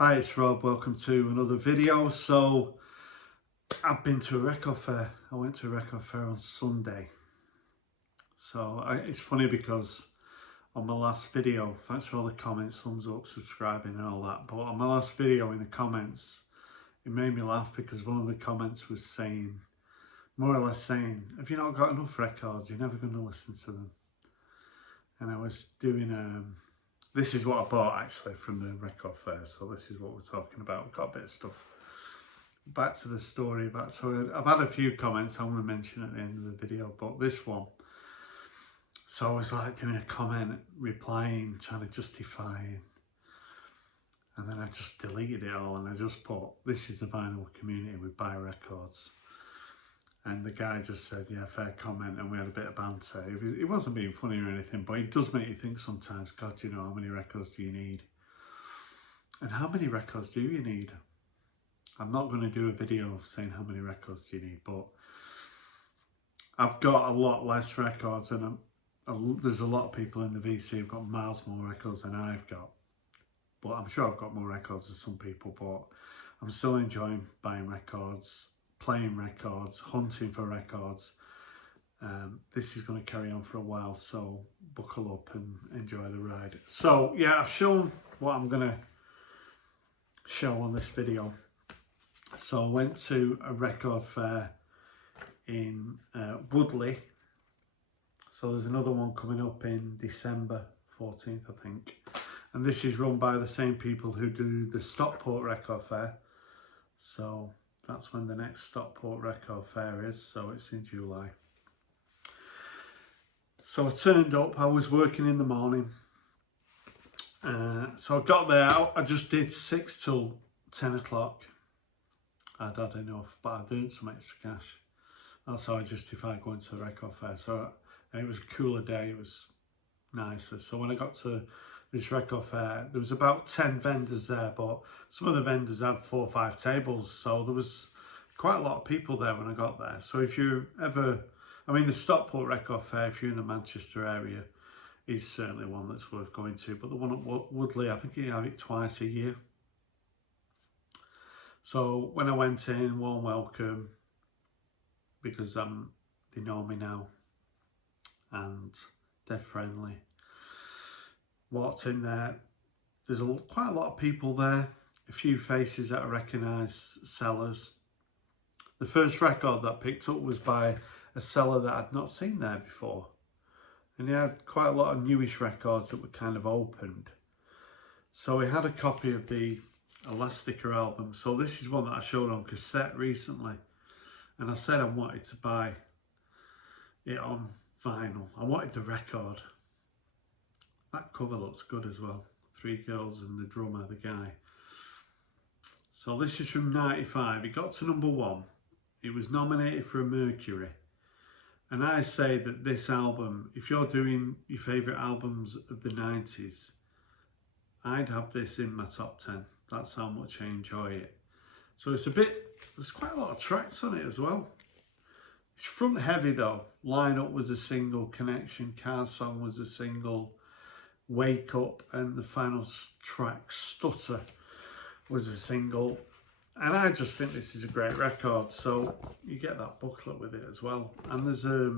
Hi, it's Rob. Welcome to another video. So I've been to a record fair. I went to a record fair on Sunday. It's funny because on my last video, thanks for all the comments, thumbs up, subscribing and all that, but on my last video in the comments, it made me laugh because one of the comments was saying, more or less saying, have you not got enough records? You're never going to listen to them. And I was doing this is what I bought actually from the record fair, so this is what we're talking about. We've got a bit of stuff. Back to the story. I've had a few comments I want to mention at the end of the video, but this one. So I was like doing a comment, replying, trying to justify, and then I just deleted it all and I just put, this is the vinyl community, we buy records. And the guy just said, yeah, fair comment, and we had a bit of banter. It wasn't being funny or anything, but it does make you think sometimes, God, you know, how many records do you need? And how many records do you need? I'm not going to do a video saying how many records do you need, but I've got a lot less records, and there's a lot of people in the VC who've got miles more records than I've got. But I'm sure I've got more records than some people, but I'm still enjoying buying records, playing records, hunting for records. This is going to carry on for a while, so buckle up and enjoy the ride. So yeah, I've shown what I'm going to show on this video. So I went to a record fair in Woodley. So there's another one coming up in December 14th, I think. And this is run by the same people who do the Stockport Record Fair. So that's when the next Stockport Record Fair is, so it's in July. So I turned up, I was working in the morning. So I got there, I just did 6 till 10 o'clock. I'd had enough, but I'd earned some extra cash. That's how I justified going to the record fair. And it was a cooler day, it was nicer. So when I got to this record fair, there was about 10 vendors there, but some of the vendors had 4 or 5 tables, so there was quite a lot of people there when I got there. So if you ever, I mean, the Stockport Record Fair, if you're in the Manchester area, is certainly one that's worth going to, but the one at Woodley, I think you have it twice a year. So when I went in, warm welcome, because they know me now and they're friendly. Walked in there, there's quite a lot of people there, a few faces that I recognise, sellers. The first record that I picked up was by a seller that I'd not seen there before. And he had quite a lot of newish records that were kind of opened. So he had a copy of the Elastica album. So this is one that I showed on cassette recently. And I said I wanted to buy it on vinyl. I wanted the record. That cover looks good as well. 3 girls and the drummer, the guy. So this is from 95. It got to #1. It was nominated for a Mercury. And I say that this album, if you're doing your favourite albums of the 90s, I'd have this in my top 10. That's how much I enjoy it. So it's a bit, there's quite a lot of tracks on it as well. It's front heavy though. Line Up was a single, Connection, Car Song was a single, Wake Up, and the final track, Stutter, was a single. And I just think this is a great record. So you get that booklet with it as well. And there's a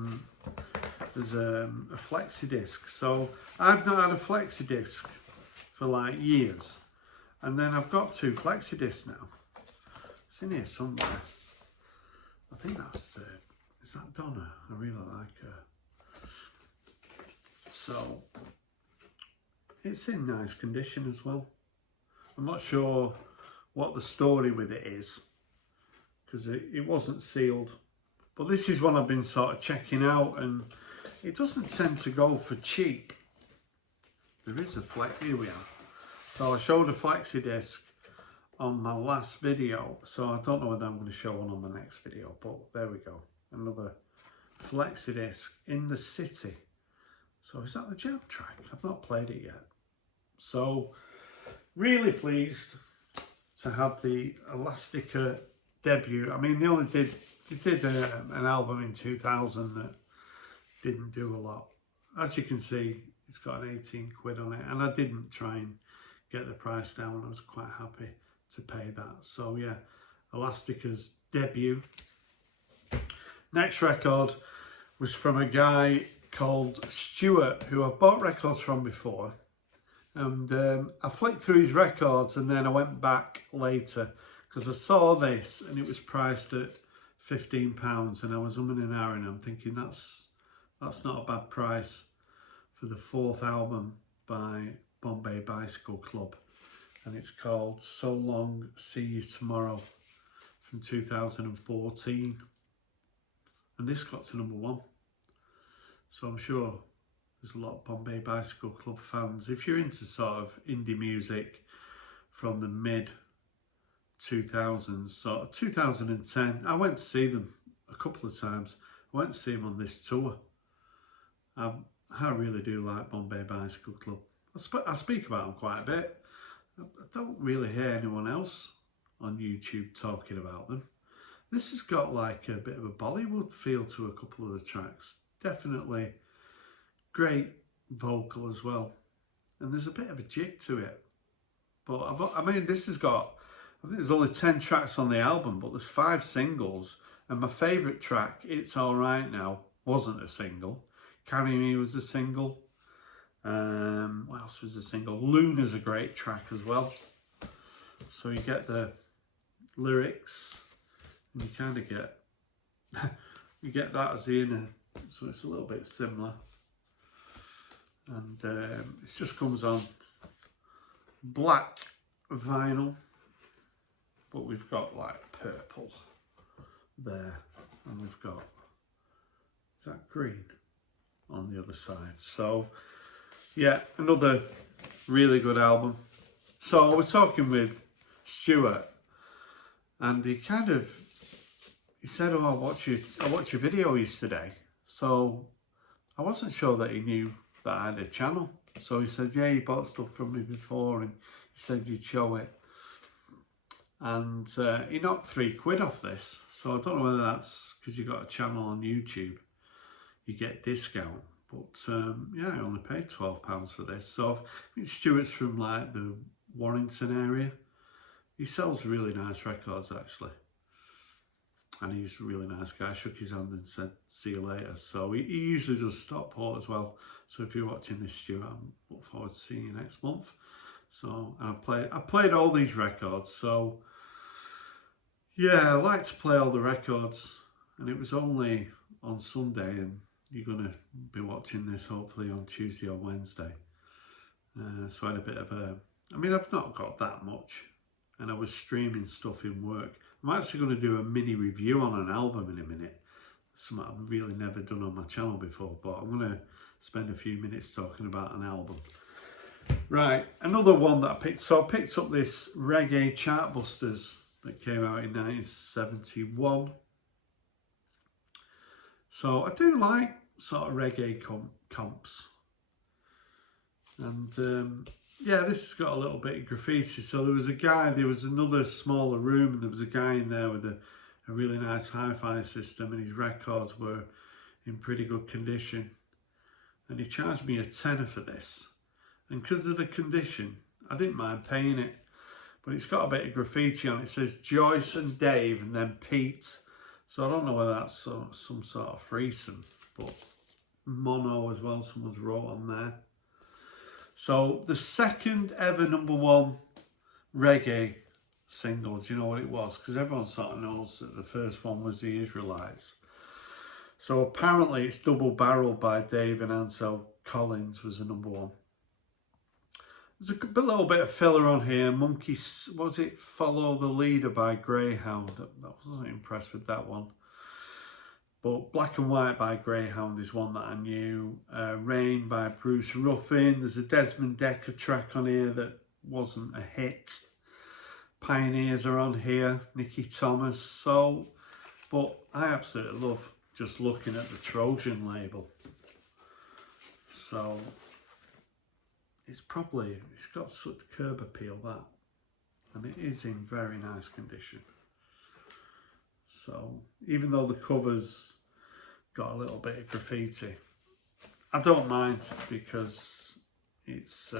flexi disc. So I've not had a flexi disc for like years. And then I've got 2 flexi discs now. It's in here somewhere. I think that's, is that Donna? I really like her. So it's in nice condition as well. I'm not sure what the story with it is, because it wasn't sealed. But this is one I've been sort of checking out, and it doesn't tend to go for cheap. There is a flex, here we are. So I showed a flexi disc on my last video, so I don't know whether I'm going to show one on my next video, but there we go. Another flexi disc, In the City. So is that the jam track? I've not played it yet. So really pleased to have the Elastica debut. I mean, they did an album in 2000 that didn't do a lot. As you can see, it's got an 18 quid on it, and I didn't try and get the price down. I was quite happy to pay that. So yeah, Elastica's debut. Next record was from a guy called Stuart, who I've bought records from before. And I flicked through his records, and then I went back later because I saw this and it was priced at £15, and I was umming and ahhing. I'm thinking that's not a bad price for the 4th album by Bombay Bicycle Club, and it's called So Long, See You Tomorrow from 2014, and this got to #1. So I'm sure there's a lot of Bombay Bicycle Club fans. If you're into sort of indie music from the mid 2000s, sort of 2010, I went to see them a couple of times. I went to see them on this tour. I really do like Bombay Bicycle Club. I speak about them quite a bit. I don't really hear anyone else on YouTube talking about them. This has got like a bit of a Bollywood feel to a couple of the tracks. Definitely great vocal as well. And there's a bit of a jig to it. But I mean, this has got, I think there's only 10 tracks on the album, but there's 5 singles. And my favourite track, It's Alright Now, wasn't a single. Carry Me was a single. What else was a single? Luna's a great track as well. So you get the lyrics, and you kind of get you get that as the inner. So it's a little bit similar, and it just comes on black vinyl, but we've got like purple there, and we've got, is that green on the other side. So yeah, another really good album. So I was talking with Stuart, and he said, "Oh, I watched your video yesterday." So I wasn't sure that he knew that I had a channel. So he said, "Yeah, you bought stuff from me before, and he said you'd show it." And he knocked £3 off this. So I don't know whether that's because you got a channel on YouTube, you get discount. But yeah, I only paid £12 for this. So I think Stuart's from like the Warrington area. He sells really nice records actually. And he's a really nice guy. I shook his hand and said, "See you later." So he usually does Stockport as well. So if you're watching this, Stuart, I look forward to seeing you next month. So, and I played all these records. So yeah, I like to play all the records. And it was only on Sunday, and you're going to be watching this hopefully on Tuesday or Wednesday. So I had a bit of a, I mean, I've not got that much, and I was streaming stuff in work. I'm actually going to do a mini review on an album in a minute. Something I've really never done on my channel before, but I'm going to spend a few minutes talking about an album. Right, another one that I picked. So I picked up this Reggae Chartbusters that came out in 1971. So I do like sort of reggae comps. And yeah, this has got a little bit of graffiti. So there was another smaller room, and there was a guy in there with a really nice hi-fi system, and his records were in pretty good condition. And he charged me £10 for this. And because of the condition, I didn't mind paying it. But it's got a bit of graffiti on it. It says Joyce and Dave, and then Pete. So I don't know whether that's some sort of threesome, but mono as well, someone's wrote on there. So the second ever #1 reggae single, do you know what it was? Because everyone sort of knows that the first one was the Israelites. So apparently it's Double Barrel by Dave and Ansel Collins was a #1. There's a little bit of filler on here. Monkeys, what was it? Follow the Leader by Greyhound. I wasn't impressed with that one. But Black and White by Greyhound is one that I knew. Rain by Bruce Ruffin. There's a Desmond Dekker track on here that wasn't a hit. Pioneers are on here. Nicky Thomas. So, but I absolutely love just looking at the Trojan label. So it's got such curb appeal, that, and it is in very nice condition. So even though the cover's got a little bit of graffiti, I don't mind, because it's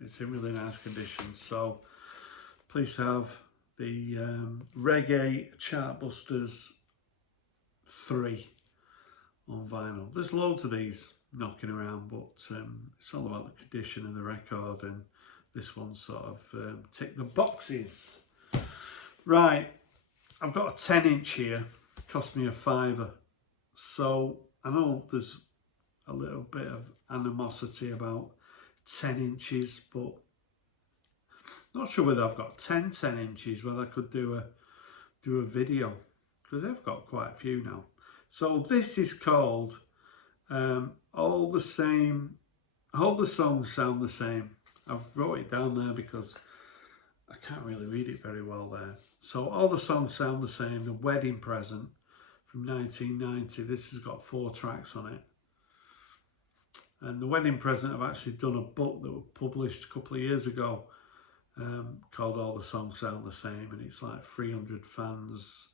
It's in really nice condition. So please have the Reggae Chartbusters 3 on vinyl. There's loads of these knocking around, but it's all about the condition of the record, and this one sort of ticked the boxes. Right, I've got a 10-inch here, cost me a £5. So I know there's a little bit of animosity about 10 inches, but not sure whether I've got 10 inches, whether I could do a video, because I've got quite a few now. So this is called All the Songs Sound the Same. I've wrote it down there because I can't really read it very well there. So All the Songs Sound the Same, the wedding present from 1990. This has got 4 tracks on it. And the wedding present, I've actually done a book that was published a couple of years ago called All the Songs Sound the Same, and it's like 300 fans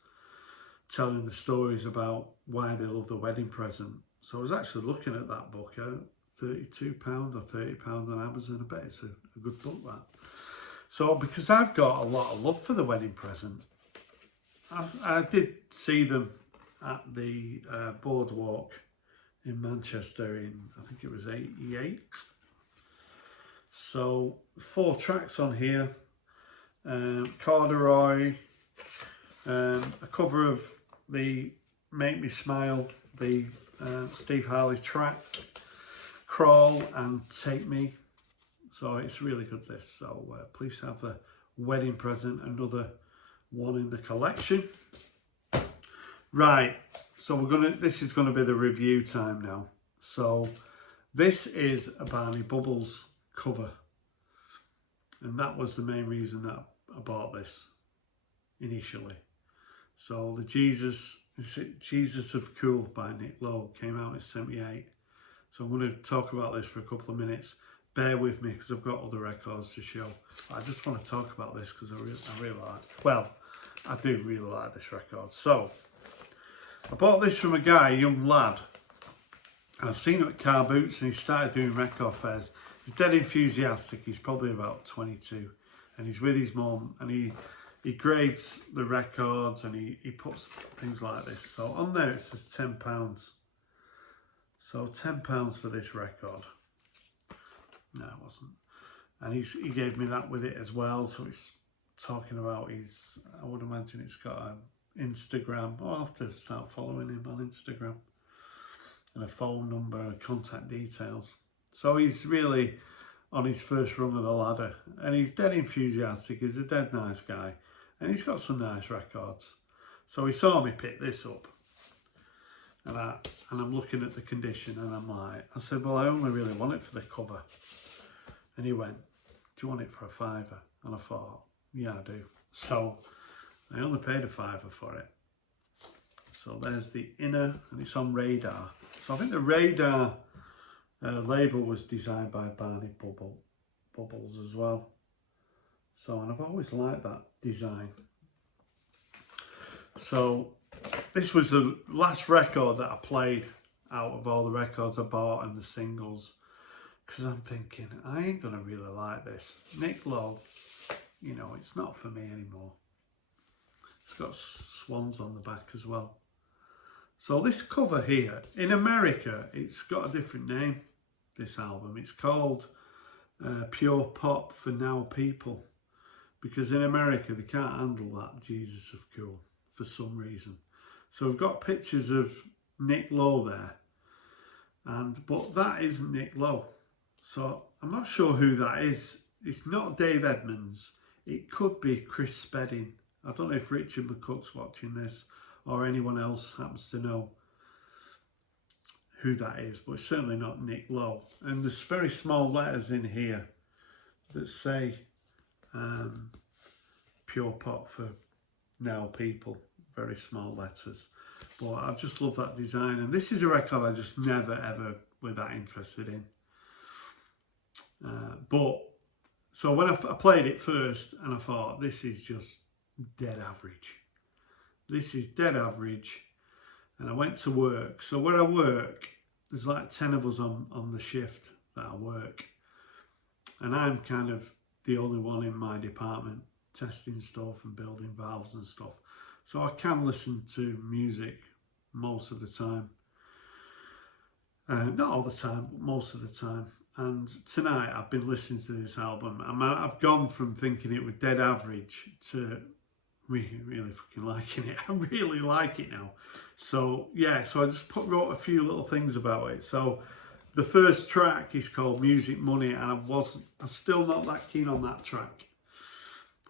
telling the stories about why they love the wedding present. So I was actually looking at that book, £32 or £30 on Amazon. I bet it's a good book, that. So because I've got a lot of love for the wedding present, I did see them at the Boardwalk in Manchester in, I think it was 88. So 4 tracks on here, Corduroy, a cover of the Make Me Smile, the Steve Harley track, Crawl and Take Me. So it's really good, this. So please have the wedding present, another one in the collection. Right, so this is gonna be the review time now. So this is a Barney Bubbles cover, and that was the main reason that I bought this initially. So the Jesus of Cool by Nick Lowe came out in '78. So I'm going to talk about this for a couple of minutes. Bear with me because I've got other records to show. But I just want to talk about this because I really like. Well, I do really like this record. So I bought this from a guy, a young lad, and I've seen him at Car Boots, and he started doing record fairs. He's dead enthusiastic. He's probably about 22, and he's with his mum, and he grades the records, and he puts things like this. So on there it says £10. So £10 for this record. No, it wasn't. And he gave me that with it as well. So he's talking about I would imagine it's got an Instagram. I'll have to start following him on Instagram. And a phone number, contact details. So he's really on his first rung of the ladder. And he's dead enthusiastic. He's a dead nice guy. And he's got some nice records. So he saw me pick this up. And I'm looking at the condition, and I said, well, I only really want it for the cover. And he went, do you want it for a £5? And I thought, yeah, I do. So I only paid a £5 for it. So there's the inner, and it's on Radar. So I think the Radar label was designed by Barney Bubbles as well. So, and I've always liked that design. So this was the last record that I played out of all the records I bought and the singles, because I'm thinking, I ain't gonna really like this. Nick Lowe, you know, it's not for me anymore. It's got swans on the back as well. So this cover here, in America, it's got a different name, this album. It's called Pure Pop for Now People, because in America they can't handle that Jesus of Cool for some reason. So we've got pictures of Nick Lowe there, but that isn't Nick Lowe. So I'm not sure who that is. It's not Dave Edmunds. It could be Chris Spedding. I don't know if Richard McCook's watching this or anyone else happens to know who that is, but it's certainly not Nick Lowe. And there's very small letters in here that say Pure Pop for Now People. Very small letters. But I just love that design. And this is a record I just never ever were that interested in. So when I played it first, and I thought, this is just dead average. This is dead average. And I went to work. So where I work, there's like 10 of us on the shift that I work. And I'm kind of the only one in my department testing stuff and building valves and stuff. So I can listen to music most of the time. Not all the time, but most of the time. And tonight I've been listening to this album. I've gone from thinking it was dead average to really fucking liking it. I really like it now. So yeah, so I just wrote a few little things about it. So the first track is called Music Money, and I'm still not that keen on that track.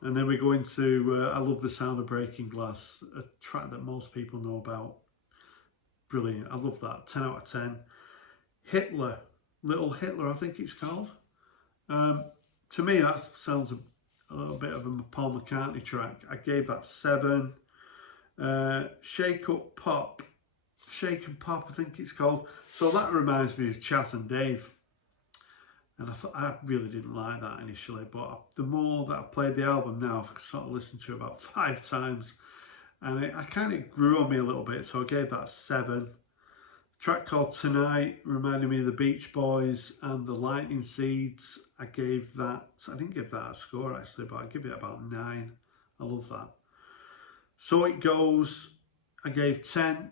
And then we go into I Love the Sound of Breaking Glass, a track that most people know about. Brilliant, I love that, 10 out of 10. Hitler, Little Hitler, I think it's called. To me, that sounds a little bit of a Paul McCartney track. I gave that 7. Shake Up Pop, Shake and Pop, I think it's called. So that reminds me of Chaz and Dave. And I really didn't like that initially, but the more that I've played the album now, I've sort of listened to it about 5 times. And it kind of grew on me a little bit, so I gave that 7. Track called Tonight reminded me of the Beach Boys and the Lightning Seeds. I didn't give that a score actually, but I give it about 9. I love that. So It Goes, I gave 10.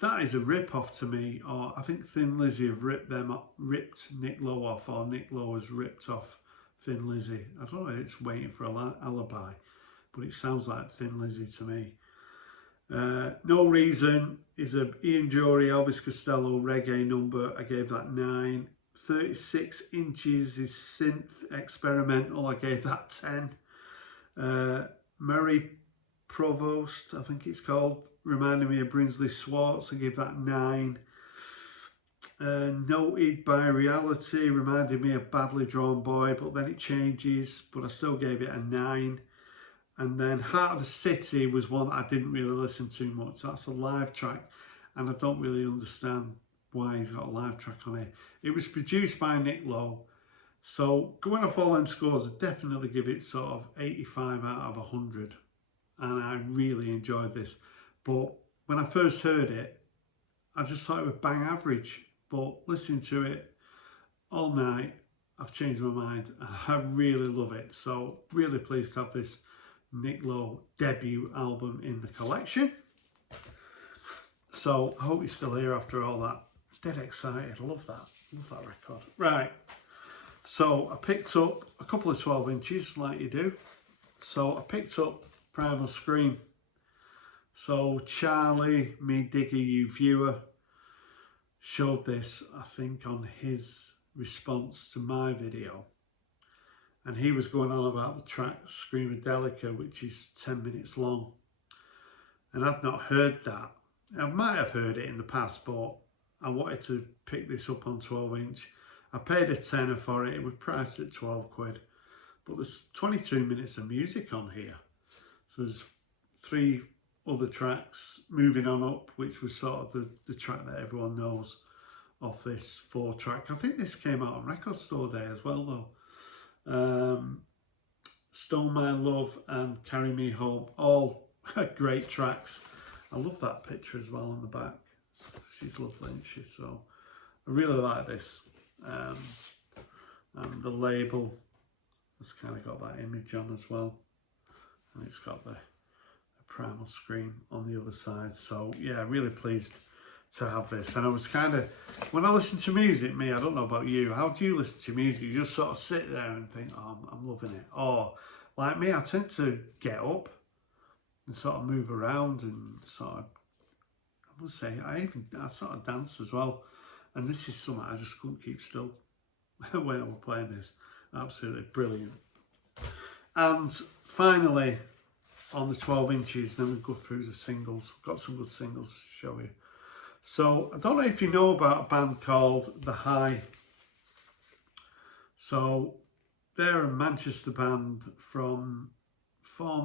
That is a rip-off to me, or I think Thin Lizzy have ripped Nick Lowe off, or Nick Lowe has ripped off Thin Lizzy. I don't know if it's Waiting for an Alibi, but it sounds like Thin Lizzy to me. No Reason is a Ian Dury, Elvis Costello reggae number. I gave that 9. 36 Inches is synth experimental. I gave that 10. Murray Provost, I think it's called, reminding me of Brinsley Schwartz. I gave that 9. Noted by Reality reminded me of Badly Drawn Boy, but then it changes, but I still gave it a 9. And then Heart of the City was one that I didn't really listen to much. That's a live track, and I don't really understand why he's got a live track on it. It was produced by Nick Lowe. So going off all them scores, I definitely give it sort of 85 out of 100. And I really enjoyed this. But when I first heard it, I just thought it was bang average. But listening to it all night, I've changed my mind, and I really love it. So really pleased to have this Nick Lowe debut album in the collection. So I hope you're still here after all that. Dead excited. I love that record. Right, so I picked up a couple of 12 inches like you do. So I picked up Primal Scream. So Charlie, me digger you viewer, showed this, I think, on his response to my video. And he was going on about the track Screamadelica, which is 10 minutes long. And I'd not heard that. I might have heard it in the past, but I wanted to pick this up on 12 inch. I paid a tenner for it. It was priced at 12 quid. But there's 22 minutes of music on here. So there's 3 other tracks, Moving On Up, which was sort of the track that everyone knows off this 4 track. I think this came out on Record Store Day as well though. Stone My Love and Carry Me Home, all great tracks. I love that picture as well on the back. She's lovely, isn't she? So I really like this. And the label has kind of got that image on as well. And it's got the Primal Scream on the other side. So yeah, really pleased to have this. And I was kind of, when I listen to music, I don't know about you, how do you listen to music? You just sort of sit there and think, oh, I'm loving it. Or like me, I tend to get up and sort of move around and sort of, I would say, I sort of dance as well. And this is something I just couldn't keep still when I was playing this. Absolutely brilliant. And finally, on the 12 inches, then we go through the singles. Got some good singles to show you. So I don't know if you know about a band called The High. So they're a Manchester band formed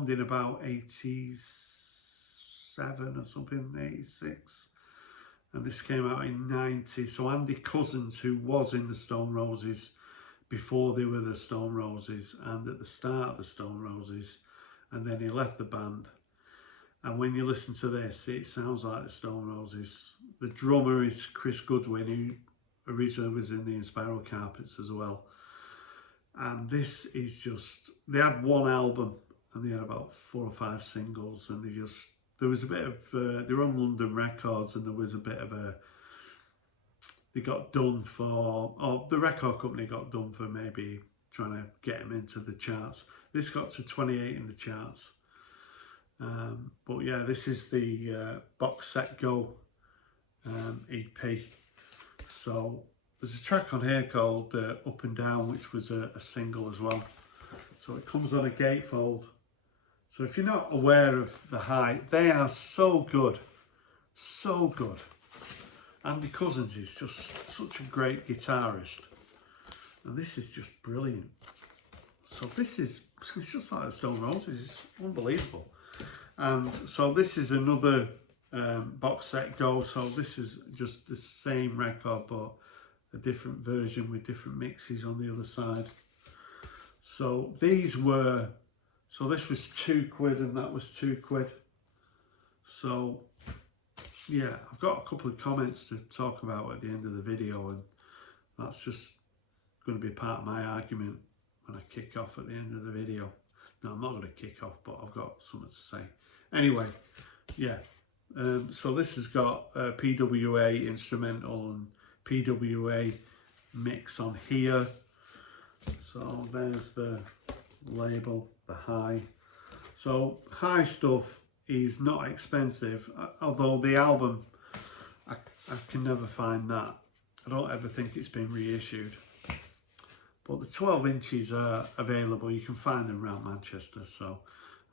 in about 87 or something, 86. And this came out in 90. So Andy Cousins, who was in the Stone Roses before they were the Stone Roses and at the start of the Stone Roses, and then he left the band. And when you listen to this, it sounds like the Stone Roses. The drummer is Chris Goodwin, who originally was in the Spiral Carpets as well. And this is just, they had one album and they had about 4 or 5 singles, and there was a bit of, they were on London Records, and there was a bit of they got done for, or the record company got done for maybe trying to get them into the charts. This got to 28 in the charts. But yeah, this is the Box Set Go EP. So there's a track on here called Up and Down, which was a single as well. So it comes on a gatefold. So if you're not aware of the height, they are so good. So good. Andy Cousins is just such a great guitarist. And this is just brilliant. So this is, it's just like the Stone Roses. It's unbelievable. And so this is another Box Set Go. So this is just the same record, but a different version with different mixes on the other side. So these were, so this was £2 and that was £2. So yeah, I've got a couple of comments to talk about at the end of the video, and that's just going to be part of my argument when I kick off at the end of the video. No, I'm not going to kick off, but I've got something to say. Anyway, yeah, so this has got PWA instrumental and PWA mix on here. So there's the label, the High. So High stuff is not expensive, although the album, I can never find that. I don't ever think it's been reissued. But the 12 inches are available. You can find them around Manchester, so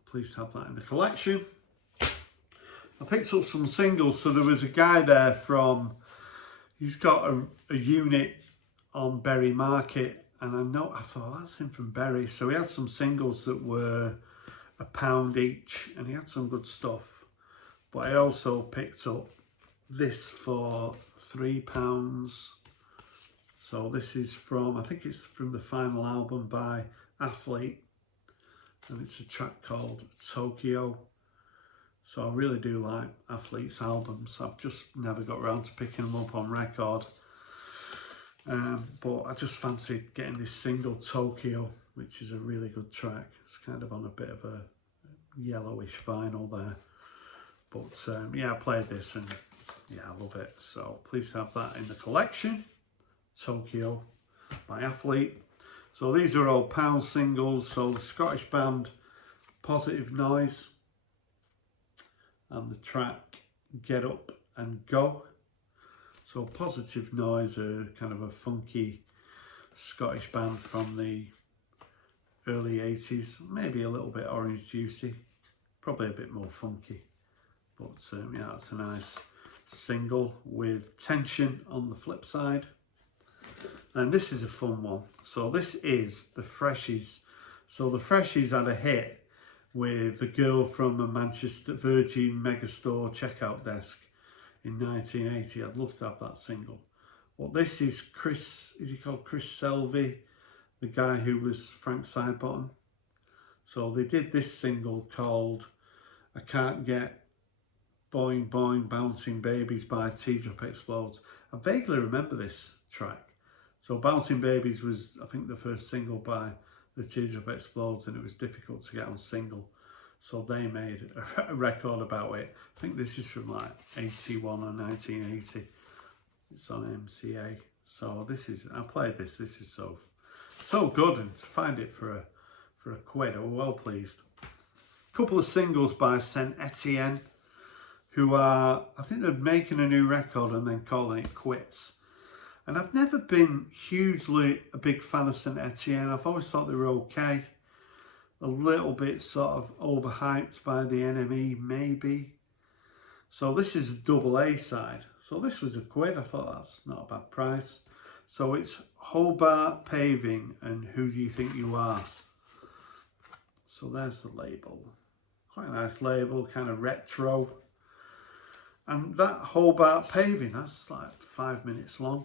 please have that in the collection. I picked up some singles. So there was a guy there from, he's got a unit on Bury Market, and I thought that's him from Bury. So he had some singles that were £1 each, and he had some good stuff. But I also picked up this for £3. So this is from, I think it's from the final album by Athlete, and it's a track called Tokyo. So I really do like Athlete's albums. I've just never got around to picking them up on record. But I just fancied getting this single Tokyo, which is a really good track. It's kind of on a bit of a yellowish vinyl there. But yeah, I played this and yeah, I love it. So please have that in the collection. Tokyo by Athlete. So these are all pound singles. So the Scottish band Positive Noise and the track Get Up and Go. So Positive Noise are kind of a funky Scottish band from the early 80s, maybe a little bit Orange Juicy, probably a bit more funky. But yeah, it's a nice single with Tension on the flip side. And this is a fun one. So this is the Freshies. So the Freshies had a hit with the girl from a Manchester Virgin Megastore checkout desk in 1980. I'd love to have that single. But this is Chris, is he called Chris Selvey, the guy who was Frank Sidebottom. So they did this single called I Can't Get Boing Boing Bouncing Babies by Teardrop Explodes. I vaguely remember this track. So Bouncing Babies was, I think, the first single by the Teardrop Explodes, and it was difficult to get on single. So they made a record about it. I think this is from like 81 or 1980. It's on MCA. So this is, I played this. This is so good, and to find it for a quid, I'm well pleased. A couple of singles by Saint Etienne, who are, I think they're making a new record and then calling it quits. And I've never been hugely a big fan of Saint Etienne. I've always thought they were okay. A little bit sort of overhyped by the NME, maybe. So this is a double A side. So this was a quid. I thought that's not a bad price. So it's Hobart Paving and Who Do You Think You Are? So there's the label. Quite a nice label, kind of retro. And that Hobart Paving, that's like 5 minutes long.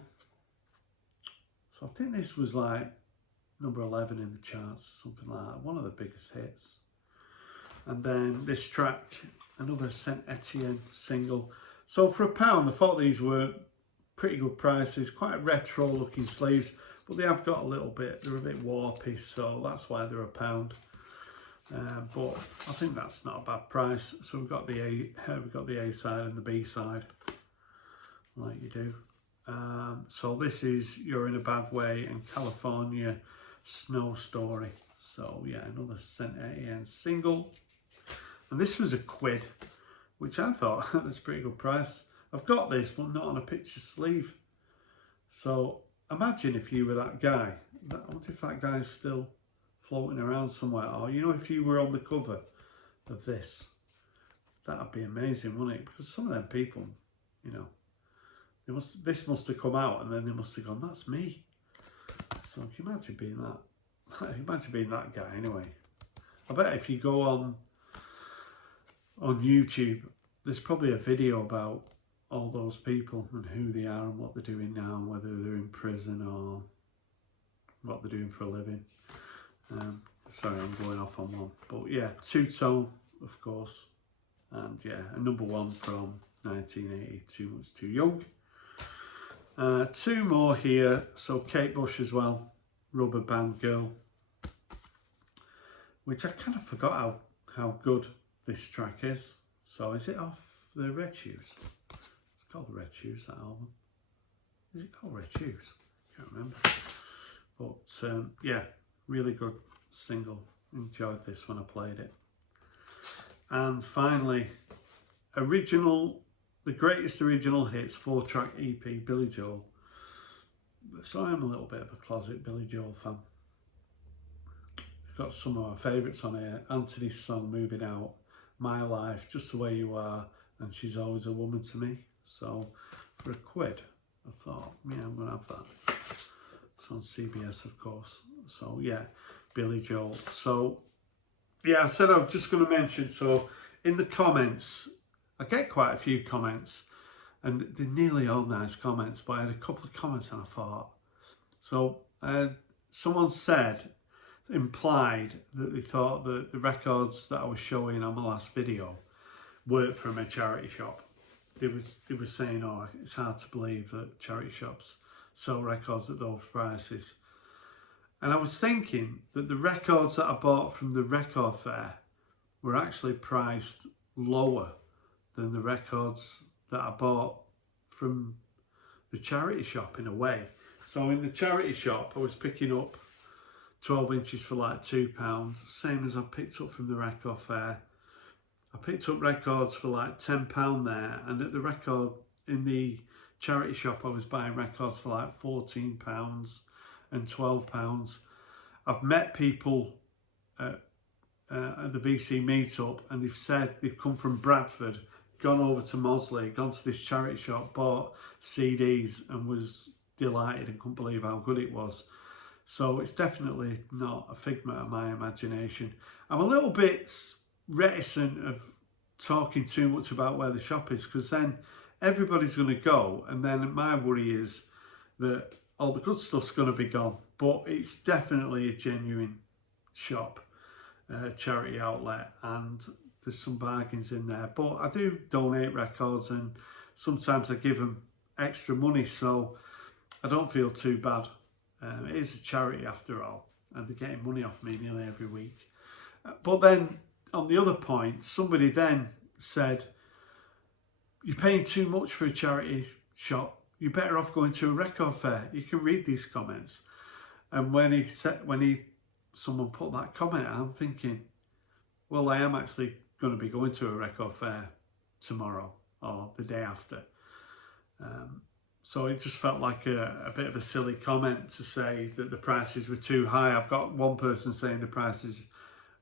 So I think this was like number 11 in the charts, something like that. One of the biggest hits. And then this track, another Saint Etienne single. So for £1, I thought these were pretty good prices, quite retro looking sleeves. but they have got a little bit, they're a bit warpy, so that's why they're £1. But I think that's not a bad price. So we've got the A side and the B side, like you do. So this is You're in a Bad Way and California Snow Story. So yeah, another Etienne single. And this was £1, which I thought was a pretty good price. I've got this, but not on a picture sleeve. So imagine if you were that guy. I wonder if that guy's still floating around somewhere. Or, you know, if you were on the cover of this, that'd be amazing, wouldn't it? Because some of them people, you know, this must have come out and then they must have gone, that's me. So can you imagine being that? Imagine being that guy anyway. I bet if you go on YouTube, there's probably a video about all those people and who they are and what they're doing now, whether they're in prison or what they're doing for a living. Sorry, I'm going off on one. But yeah, two-tone, of course. And yeah, a #1 from 1980, Too Much Too Young. Two more here. So Kate Bush as well, Rubber Band Girl, which I kind of forgot how good this track is. So is it off the Red Shoes? It's called the Red Shoes, that album. Is it called Red Shoes? Can't remember. But yeah, really good single. Enjoyed this when I played it. And finally, the greatest original hits 4-track EP, Billy Joel. So I'm a little bit of a closet Billy Joel fan. I've got some of my favourites on here. Anthony's song, Moving Out, My Life, Just the Way You Are, and She's Always a Woman to Me. So for £1, I thought, yeah, I'm going to have that. It's on CBS, of course. So yeah, Billy Joel. So yeah, I said I was just going to mention, so in the comments, I get quite a few comments, and they're nearly all nice comments, but I had a couple of comments and I thought, so someone implied that they thought that the records that I was showing on my last video weren't from a charity shop. They were saying, oh, it's hard to believe that charity shops sell records at those prices. And I was thinking that the records that I bought from the record fair were actually priced lower than the records that I bought from the charity shop in a way. So in the charity shop, I was picking up 12 inches for like £2, same as I picked up from the record fair. I picked up records for like £10 there, and at the record in the charity shop, I was buying records for like £14 and £12. I've met people at the BC meetup, and they've said they've come from Bradford, gone over to Mosley, gone to this charity shop, bought CDs and was delighted and couldn't believe how good it was. So it's definitely not a figment of my imagination. I'm a little bit reticent of talking too much about where the shop is, because then everybody's going to go, and then my worry is that all the good stuff's going to be gone. But it's definitely a genuine shop, charity outlet, and there's some bargains in there. But I do donate records, and sometimes I give them extra money, so I don't feel too bad. It is a charity after all, and they're getting money off me nearly every week. But then on the other point, somebody then said, you're paying too much for a charity shop, you're better off going to a record fair. You can read these comments. And when someone put that comment, I'm thinking, well, I am actually going to be going to a record fair tomorrow or the day after. So it just felt like a bit of a silly comment to say that the prices were too high. I've got one person saying the prices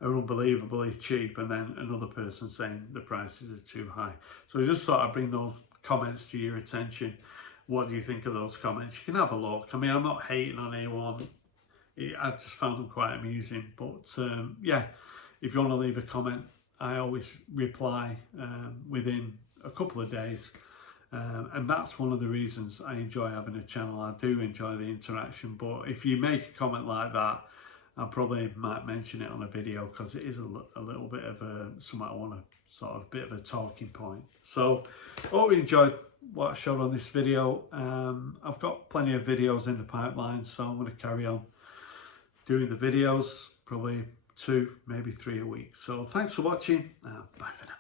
are unbelievably cheap, and then another person saying the prices are too high. So I just thought I'd bring those comments to your attention. What do you think of those comments? You can have a look. I mean, I'm not hating on anyone. I just found them quite amusing. But yeah, if you want to leave a comment, I always reply within a couple of days. And that's one of the reasons I enjoy having a channel. I do enjoy the interaction. But if you make a comment like that, I probably might mention it on a video, because it is a little bit of something I want to sort of bit of a talking point. So hope you enjoyed what I showed on this video. I've got plenty of videos in the pipeline, so I'm going to carry on doing the videos, probably 2, maybe 3 a week. So thanks for watching. Bye for now.